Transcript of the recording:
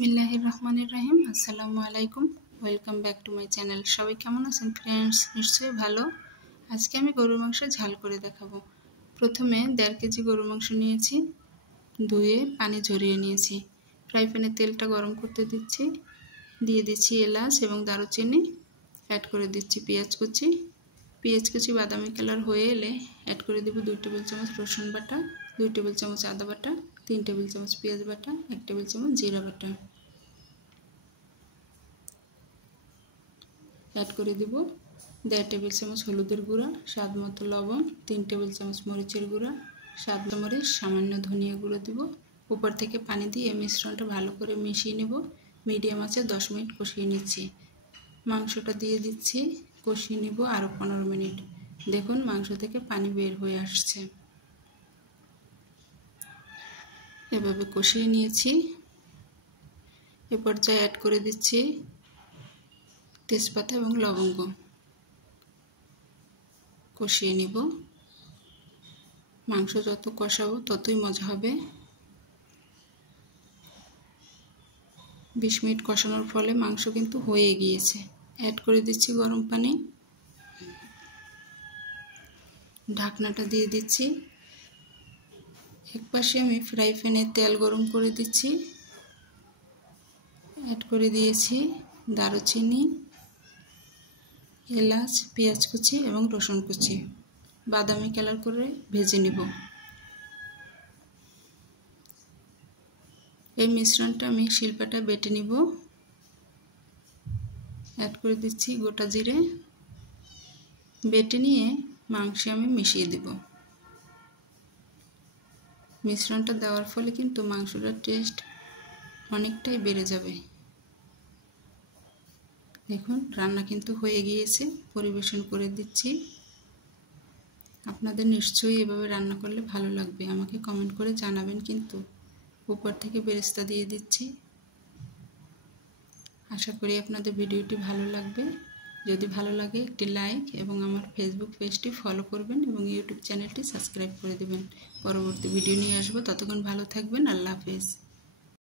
बिस्मिल्लाहिर्रहमानिर्रहीम আসসালামু আলাইকুম welcome back to my channel. সবাই কেমন আছেন ফ্রেন্ডস? নিশ্চয়ই ভালো। আজকে আমি গরুর মাংস ঝাল করে দেখাবো। প্রথমে 1.5 কেজি গরুর মাংস নিয়েছি, ধুয়ে পানি ঝরিয়ে নিয়েছি। ফ্রাই প্যানে তেলটা গরম করতে দিচ্ছি, দিয়ে দিচ্ছি এলাচ এবং দারুচিনি, অ্যাড করে দিচ্ছি পেঁয়াজ কুচি বাদামি কালার হয়ে এলে অ্যাড করে দেব 2 টেবিল চামচ রসুন বাটা, 2 টেবিল চামচ আদা বাটা, 3 টেবিল চামচ পেঁয়াজ বাটা, 1 টেবিল চামচ জিরা বাটা। অ্যাড করে দেব 1.5 টেবিল চামচ হলুদের গুঁড়া, স্বাদ মতো লবণ, 3 টেবিল চামচ মরিচের গুঁড়া, স্বাদ মরিচ, সামান্য ধনিয়া গুঁড়ো দেব। উপর থেকে পানি দিয়ে এই মিশ্রণটা ভালো করে মিশিয়ে নেব। মিডিয়াম আঁচে 10 মিনিট কষিয়ে নিচ্ছি। মাংসটা দিয়ে দিচ্ছি, কষিয়ে নেব আরও 15 মিনিট। দেখুন মাংস থেকে পানি বের হয়ে আসছে। এভাবে কষিয়ে নিয়েছি। এ পর্যায়ে অ্যাড করে দিচ্ছি তেজপাতা এবং লবঙ্গ। কষিয়ে নেব। মাংস যত কষাবো ততই মজা হবে। 20 মিনিট কষানোর ফলে মাংস কিন্তু হয়ে গিয়েছে। অ্যাড করে দিচ্ছি গরম পানি, ঢাকনাটা দিয়ে দিচ্ছি। একপাশে আমি ফ্রাই প্যানে তেল গরম করে দিচ্ছি। অ্যাড করে দিয়েছি দারুচিনি, এলাচ, পেঁয়াজ কুচি এবং রসুন কুচি, বাদামি কালার করে ভেজে নেব। এই মিশ্রণটা আমি শিলপাটায় বেটে নিব। অ্যাড করে দিচ্ছি গোটা জিরে, বেটে নিয়ে মাংসে আমি মিশিয়ে দেব। মিশ্রণটা দেওয়ার ফলে কিন্তু মাংসটার টেস্ট অনেকটাই বেড়ে যাবে। দেখুন রান্না কিন্তু হয়ে গিয়েছে, পরিবেশন করে দিচ্ছি। আপনাদের নিশ্চয়ই এভাবে রান্না করলে ভালো লাগবে, আমাকে কমেন্ট করে জানাবেন। কিন্তু উপর থেকে বেরেস্তা দিয়ে দিচ্ছি। আশা করি আপনাদের ভিডিওটি ভালো লাগবে। যদি ভালো লাগে একটি লাইক এবং আমার ফেসবুক পেজটি ফলো করবেন এবং ইউটিউব চ্যানেলটি সাবস্ক্রাইব করে দেবেন। পরবর্তী ভিডিও নিয়ে আসবো, ততক্ষণ ভালো থাকবেন। আল্লাহ হাফেজ।